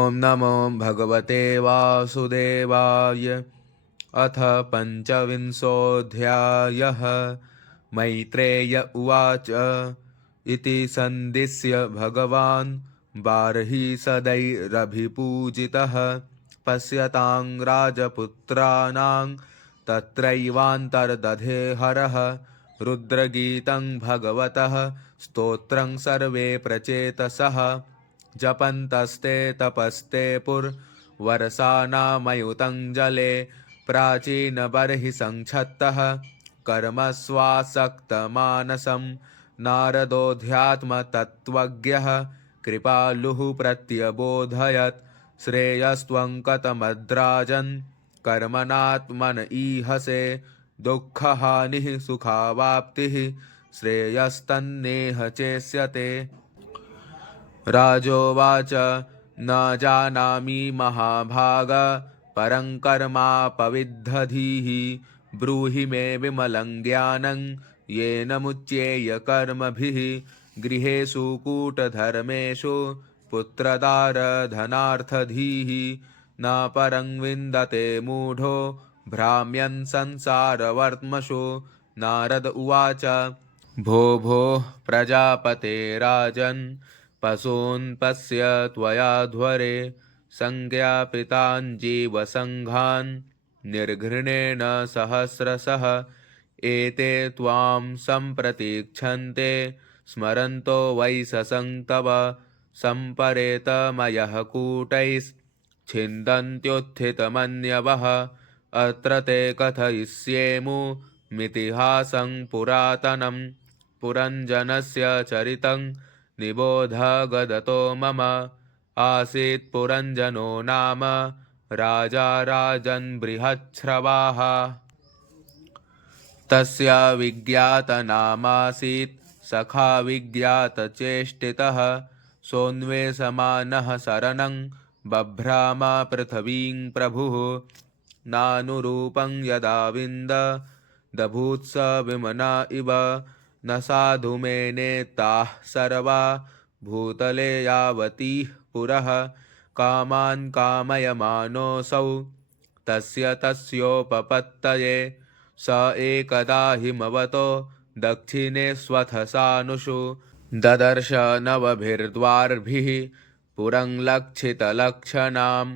ॐ नमो भगवते वासुदेवाय। अथ पञ्चविंशोऽध्यायः। मैत्रेय उवाच। इति सन्दिश्य भगवान् बार्हिसदैरभिपूजितः पश्यतां राजपुत्राणां तत्रैवान्तर्दधे हरः। रुद्रगीतं भगवतः स्तोत्रं सर्वे प्रचेतसः जपन्तस्ते तपस्ते पुर्वरसानामयुतं जले प्राचीनबर्हि संक्षत्तः कर्मस्वासक्तमानसं नारदोऽध्यात्मतत्त्वज्ञः कृपालुः प्रत्यबोधयत् श्रेयस्त्वं कथमद्राजन् कर्मणात्मन ईहसे दुःखहानिः सुखावाप्तिः श्रेयस्तन्नेह चेष्यते। राजोवाच न जानामि महाभाग परं कर्मापविद्धधीः ब्रूहि मे विमलं ज्ञानं येन मुच्येय कर्मभिः। गृहेषु कूटधर्मेषु पुत्रदारधनार्थधीः न परं विन्दते मूढो भ्राम्यन् संसारवर्त्मषु। नारद उवाच भो भो प्रजापते राजन् पशून् पश्य त्वयाध्वरे संज्ञापितान् जीवसङ्घान् निर्घृणेन सहस्रशः एते त्वां सम्प्रतीक्षन्ते स्मरन्तो वै ससङ्तव सम्परेतमयः कूटैश्छिन्दन्त्युत्थितमन्यवः अत्र ते कथयिष्येमुमितिहासं पुरातनं पुरञ्जनस्य चरितं निबोध गदतो मम। आसीत् पुरञ्जनो नाम राजा राजन् बृहच्छ्रवाः तस्य विज्ञातनामासीत् सखा विज्ञातचेष्टितः सोऽन्वेषमानः शरणं बभ्राम पृथिवीं प्रभुः नानुरूपं यदा विन्ददभूत्स विमना इव न साधु मेनेताः सर्वा भूतले यावतीः पुरः कामान् कामयमानोऽसौ तस्य तस्योपपत्तये स एकदा हिमवतो दक्षिणेष्वथ सानुषु ददर्श नवभिर्द्वार्भिः पुरं लक्षितलक्षणां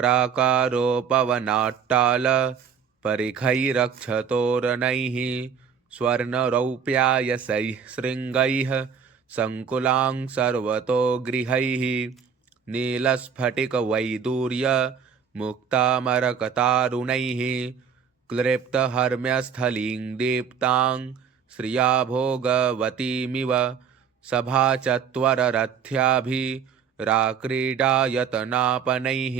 प्राकारोपवनाट्टाल परिखैरक्षतोरणैः स्वर्णरौप्यायसैः शृङ्गैः सङ्कुलां सर्वतो गृहैः नीलस्फटिकवैदूर्य मुक्तामरकतारुणैः क्लृप्तहर्म्यस्थलीं दीप्तां श्रिया भोगवतीमिव सभाचत्वररथ्याभिराक्रीडायतनापनैः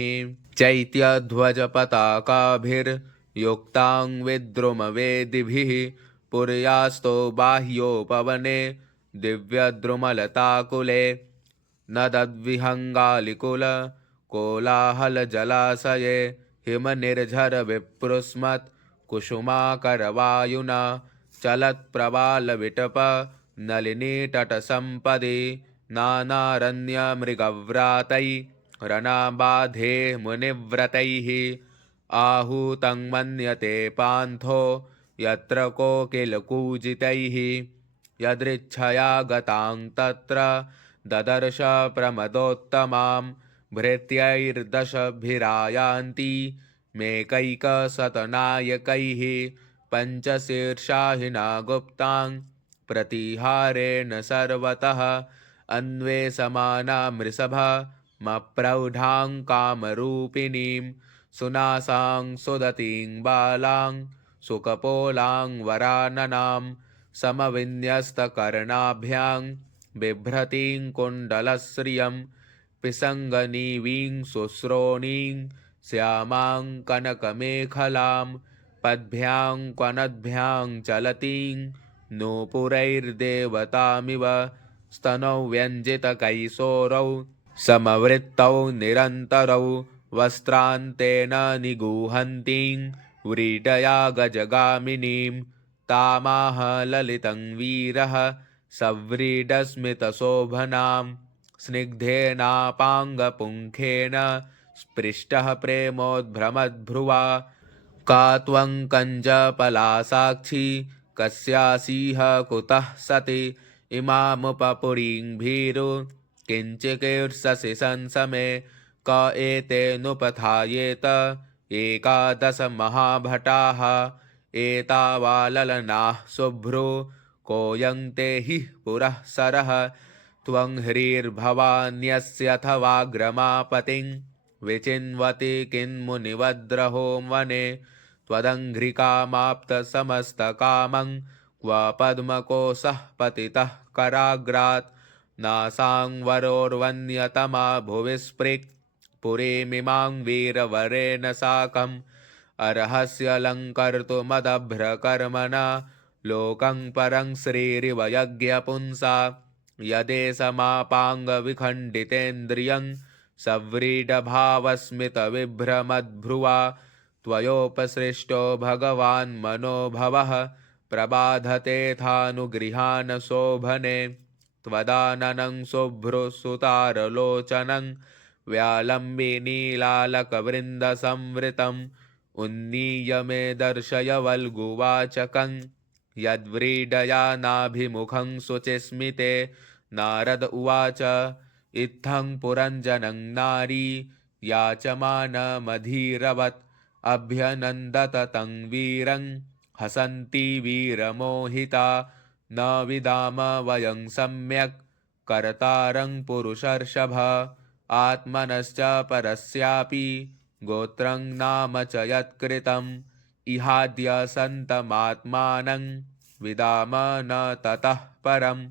चैत्यध्वजपताकाभिर्युक्तां विद्रुमवेदिभिः पुर्यास्तो बाह्योपवने दिव्यद्रुमलताकुले नदद्विहङ्गालिकुल कोलाहलजलाशये हिमनिर्झरविप्रुस्मत् कुसुमाकरवायुना चलत्प्रवालविटप नलिनीतटसम्पदि नानारण्यमृगव्रातैरनाबाधे मुनिव्रतैः आहूतं मन्यते पान्थो यत्र कोकिलकूजितैः यदृच्छया गतां तत्र ददर्श प्रमदोत्तमां भृत्यैर्दशभिरायान्ति मेकैकशतनायकैः पञ्चशीर्षाहिना गुप्तां प्रतिहारेण सर्वतः अन्वेषमाना मप्रौढां कामरूपिणीं सुनासां सुदतीं बालां सुकपोलां वराननां समविन्यस्तकर्णाभ्यां बिभ्रतीं कुण्डलश्रियं पिसङ्गनीवीं शुश्रोणीं श्यामां कनकमेखलां पद्भ्यां क्वनद्भ्यां चलतीं नूपुरैर्देवतामिव स्तनौ व्यञ्जितकैशोरौ समवृत्तौ निरन्तरौ वस्त्रान्तेन निगूहन्तीं व्रीडया गजगामिनीं तामाह ललितं वीरः सव्रीडस्मितशोभनां स्निग्धेनापाङ्गपुङ्खेन स्पृष्टः प्रेमोद्भ्रमद्भ्रुवा का त्वं कञ्जपलासाक्षी कस्यासीह कुतः सति इमामुपपुरीं भीरु किञ्चिकीर्षसि संसमे क एतेनुपथायेत एकादश महाभटाः एतावाललनाः शुभ्रो कोऽयं ते हि पुरः सरः त्वं ह्रीर्भवान्यस्यथवाग्रमापतिं विचिन्वति किन्मुनिवद्रहो वने त्वदङ्घ्रिकामाप्तसमस्तकामं क्व पद्मकोशः पतितः कराग्रात् नासांवरोर्वन्यतमा भुवि स्पृक् पुरीमिमां वीरवरेण साकम् अर्हस्यलङ्कर्तुमदभ्रकर्मणा लोकं परं श्रीरिव यज्ञपुंसा यदेशमापाङ्गविखण्डितेन्द्रियं सव्रीडभावस्मितविभ्रमद्भ्रुवा त्वयोपसृष्टो भगवान् मनोभवः प्रबाधतेथानुगृहान् शोभने त्वदाननं शुभ्रुसुतारलोचनं व्यालम्बिनीलालकवृन्दसंवृतम् उन्नीय मे दर्शय वल्गुवाचकं यद्व्रीडया नाभिमुखं शुचिस्मिते नारद उवाच इत्थं पुरञ्जनं नारी याचमानमधीरवत् अभ्यनन्दत तं वीरं हसन्ती वीरमोहिता न विदाम वयं सम्यक् कर्तारं पुरुषर्षभ आत्मनश्च परस्यापि गोत्रं नाम च यत्कृतम् इहाद्य सन्तमात्मानं विदाम न ततः परं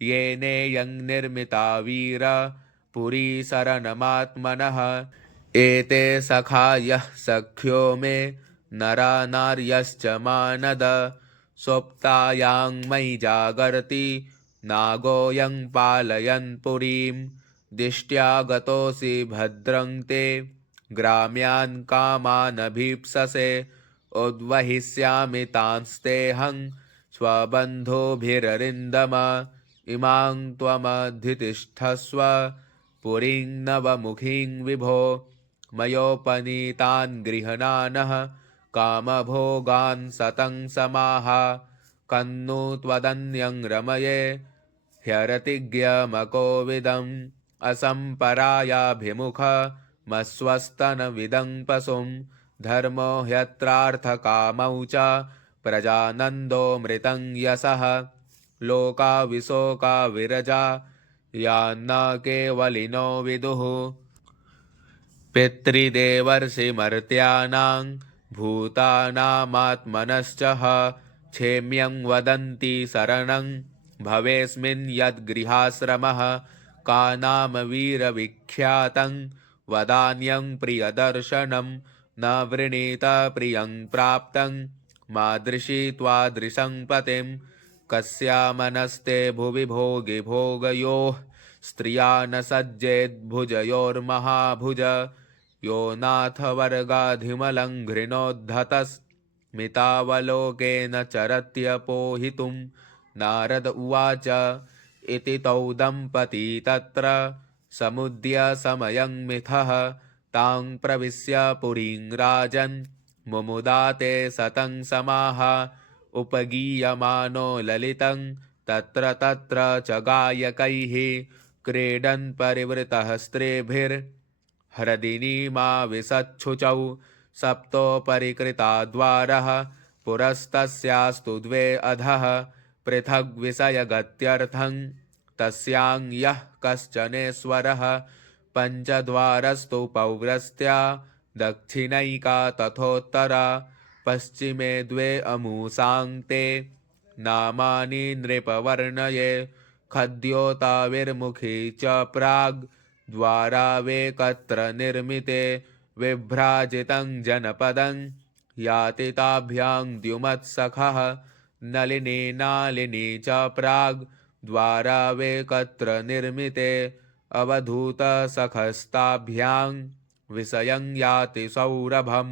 येनेयं निर्मिता वीर पुरी शरणमात्मनः एते सखायः सख्यो मे नरा नार्यश्च मानद स्वप्तायां मयि जागर्ति नागोऽयं पालयन् पुरीं दिष्ट्या गतोऽसि भद्रं ते ग्राम्यान् कामानभीप्ससे उद्वहिष्यामि तांस्तेऽहं स्वबन्धुभिररिन्दम इमां त्वमधितिष्ठस्व पुरीं नवमुखीं विभो मयोपनीतान् गृह्णानः कामभोगान् सतं समाह कन्नु त्वदन्यं रमये ह्यरतिज्ञमकोविदम् असम्परायाभिमुखमस्वस्तनविदं पशुं धर्मो ह्यत्रार्थकामौ च प्रजानन्दो मृतं यशः लोकाविशोका विरजा यान्न केवलिनो विदुः पितृदेवर्षिमर्त्यानां भूतानामात्मनश्च क्षेम्यं वदन्ति शरणं भवेस्मिन् यद्गृहाश्रमः का नाम वीरविख्यातं वदान्यं प्रियदर्शनं न वृणीत प्रियं प्राप्तं मादृशी त्वादृशं पतिं कस्यामनस्ते भुवि भोगि भोगयोः स्त्रिया न सज्जेद्भुजयोर्महाभुज यो नाथ वर्गाधिमलं घृणोद्धतस्मितावलोकेन चरत्यपोहितुं नारद उवाच इति तौ दम्पती तत्र समुद्य समयं मिथः तां प्रविश्य पुरीं राजन् मुमुदाते सतं समाह उपगीयमानो ललितं तत्र तत्र च गायकैः क्रीडन् परिवृतः स्त्रीभिर्हृदिनीमाविशच्छुचौ सप्तोपरिकृता द्वारः पुरस्तस्यास्तु द्वे अधः पृथग्विषयगत्यर्थं तस्यां यः कश्चनेश्वरः पञ्चद्वारस्तु पौरस्त्या दक्षिणैका तथोत्तरा पश्चिमे द्वे अमूसां ते नामानि नृपवर्णये खद्योताविर्मुखी च प्राग् द्वारावेकत्र निर्मिते विभ्राजितं जनपदं याति ताभ्यां द्युमत्सखः नलिनी नालिनी च प्राग् द्वारावेकत्र निर्मिते अवधूतसखस्ताभ्यां विषयं याति सौरभं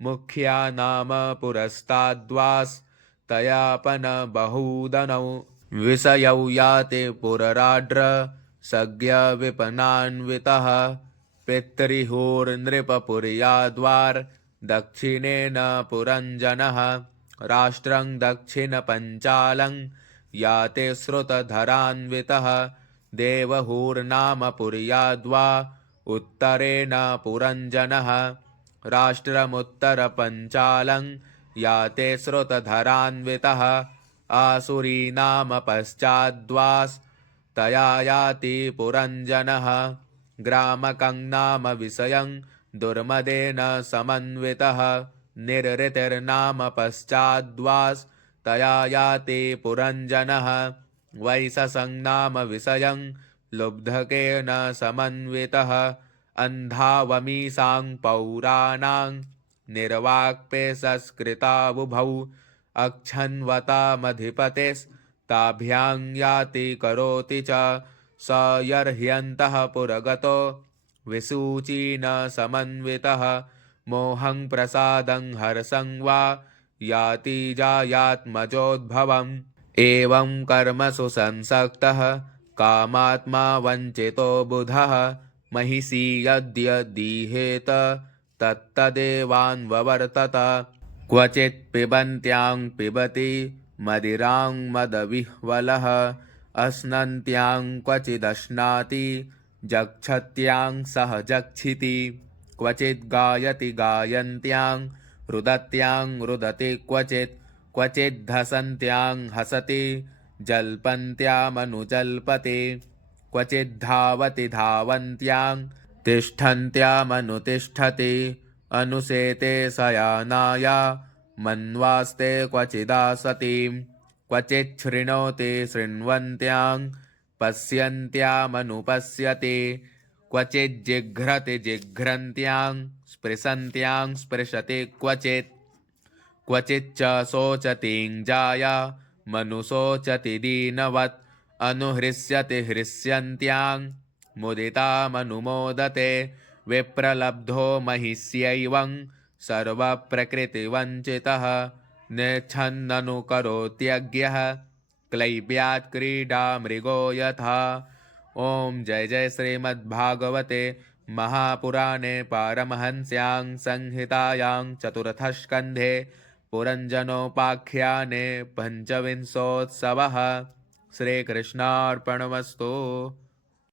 मुख्या नाम पुरस्ताद्वास्तयापन बहूदनौ विषयौ याति पुरराड्र सज्ञविपणान्वितः पितृहुर्नृपपुर्याद्वार दक्षिणेन पुरञ्जनः राष्ट्रं दक्षिणपञ्चालं याते श्रुतधरान्वितः देवहुर्नाम पुर्याद्वा उत्तरेण पुरञ्जनः राष्ट्रमुत्तरपञ्चालं याते श्रुतधरान्वितः आसुरीनाम पश्चाद्वास्तया याति पुरञ्जनः ग्रामकं नाम विषयं दुर्मदेन समन्वितः निर्ऋतिर्नाम पश्चाद्वास्तया याति पुरञ्जनः वैशसं नाम विषयं लुब्धकेन समन्वितः अन्धावमीशां पौराणां निर्वाक्पे संस्कृतावुभौ अक्षन्वतामधिपतेस्ताभ्यां याति करोति च स यर्ह्यन्तः पुरगतो विसूचीन समन्वितः मोहं प्रसादं हर्षं वा याति जायात्मजोद्भवम् एवं कर्मसु संसक्तः कामात्मा वञ्चितो बुधः महिषी यद्यदीहेत तत्तदेवान्ववर्तत क्वचित् पिबन्त्यां पिबति मदिरां मदविह्वलः अश्नन्त्यां क्वचिदश्नाति जक्षत्यां सह जक्षिति क्वचित् गायति गायन्त्यां रुदत्यां रुदति क्वचिद्धसन्त्यां हसति जल्पन्त्यामनुजल्पति क्वचिद्धावति धावन्त्यां तिष्ठन्त्यामनुतिष्ठति अनुशेते शयानाय मन्वास्ते क्वचिदासतीं क्वचिच्छृणोति शृण्वन्त्यां पश्यन्त्यामनुपश्यति क्वचिज्जिघ्रति जिघ्रन्त्यां स्पृशन्त्यां स्पृशति क्वचिच्च शोचतीं जाया मनुशोचति दीनवत् अनुहृष्यति हृष्यन्त्यां मुदितामनुमोदते विप्रलब्धो महिष्यैवं सर्वप्रकृतिवञ्चितः नेच्छन्ननुकरोत्यज्ञः क्लैब्यात् क्रीडामृगो यथा। ओम जय जय श्रीमद्भागवते महापुराणे पारमहंस्यां संहितायां चतुर्थस्कन्धे पुरञ्जनोपाख्याने पंचविंशोत्सवः। श्रीकृष्णार्पणमस्तु।